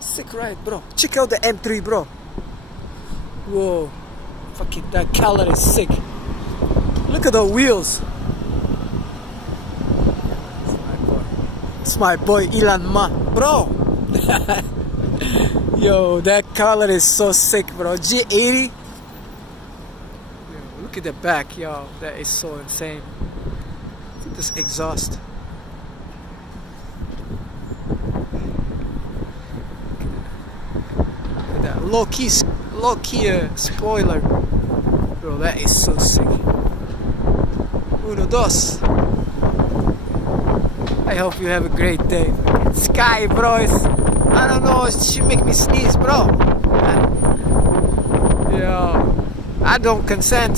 Sick ride, bro. Check out the M3, bro. Whoa. Fucking that color is sick. Look at the wheels. It's my boy Elon Musk, bro. Yo, that color is so sick, bro. G80. Yo, look at the back, yo. That is so insane. Look at this exhaust. Look at that low key spoiler. Bro, that is so sick. Uno, dos. I hope you have a great day. Sky, bro, I don't know, it should make me sneeze, bro. Yo, I don't consent.